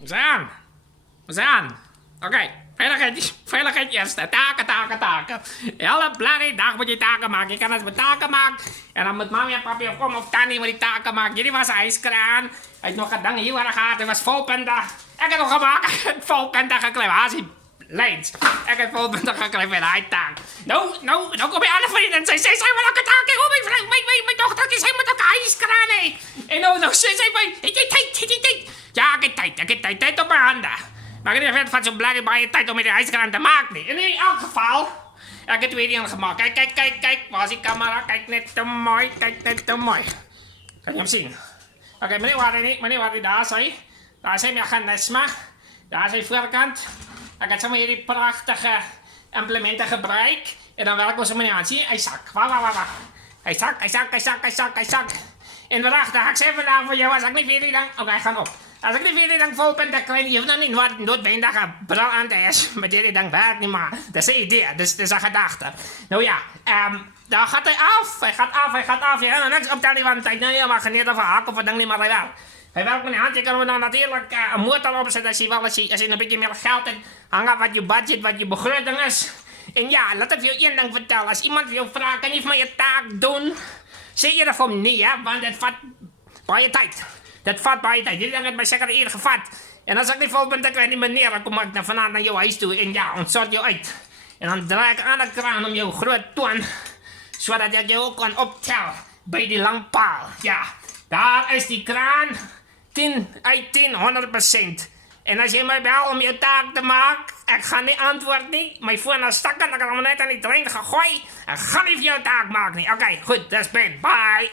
We zijn aan. Oké, veiligheid eerst. Taken. Hele blije dag moet je taken maken. Je kan het met taken maken. En dan moet mami en papi of kom of Tanny met die taken maken. Jullie was ijskraan. Hij nog een ding hier waar gaat. Hij was volpunten. Ik heb nog gemaakt. Volpunten gekleed. Hazie. Leens. Ik heb volpunten gekleed met hij taak. Nou kom je alle vrienden. Zij zijn wel ook een taak. Oh, mijn dochtertje zijn met elkaar ijskraan. En nou, ze zijn bij. Ja, ik heb tijd op mijn handen. Maar ik heb van zo'n blij bij je tijd om met de ijskraan te maken. In elk geval. Ik heb het weer niet gemaakt. Kijk. Waar is die camera? Kijk net te mooi. Kan je hem zien? Oké, meneer wat hij daar zei. Daar is mijn mechanisme. Daar is hij voorkant. Ik heb zo maar die prachtige implementen gebruikt. En dan werken we zo meneer aan. Zie je? Hij zak. Wacht. Hij zak. En wacht, daar ga ik ze even naar voor jou. Als ik niet weer dan... Oké, gaan op. Als ik niet weer dan vol ben, dan kan je hoeft dan niet wat noodwendig brand is. Maar dit dan werkt niet meer. Dat is een idee, dat is een gedachte. Nou ja, daar gaat hij af. Hij gaat af. Je gaat niks optellen van tijd. Nee, maar geen van hakken of wat dan niet meer wel. Hij werkt met een handje, kunnen we dan natuurlijk een motor opzetten als je een beetje meer geld hebt. Hangen wat je budget, wat je begroting is. En ja, laat ik je één ding vertellen. Als iemand jou vraagt, kan je van je taak doen? Zeg je ervoor nee, hè? Want het vat bij je tijd. Dat vat bij je tijd. Jullie hebben het mij zeker eerder gevat. En als ik niet vol ben, dan krijg je niet meer neer. Dan kom ik dan vanavond naar jouw huis toe. En ja, ontzort jou uit. En dan draai ik aan de kraan om jou groot te doen. Zodat ik jou ook kan optellen. Bij die langpaal. Ja, daar is die kraan. 10 uit 10, 100%. En als je mij belt om je taak te maken, ik ga niet antwoorden. Mijn voet naar stakken, dan kan ik hem net aan die trein gaan gooien. Ik ga niet voor jouw taak maken. Oké, goed, dat is Ben. Bye.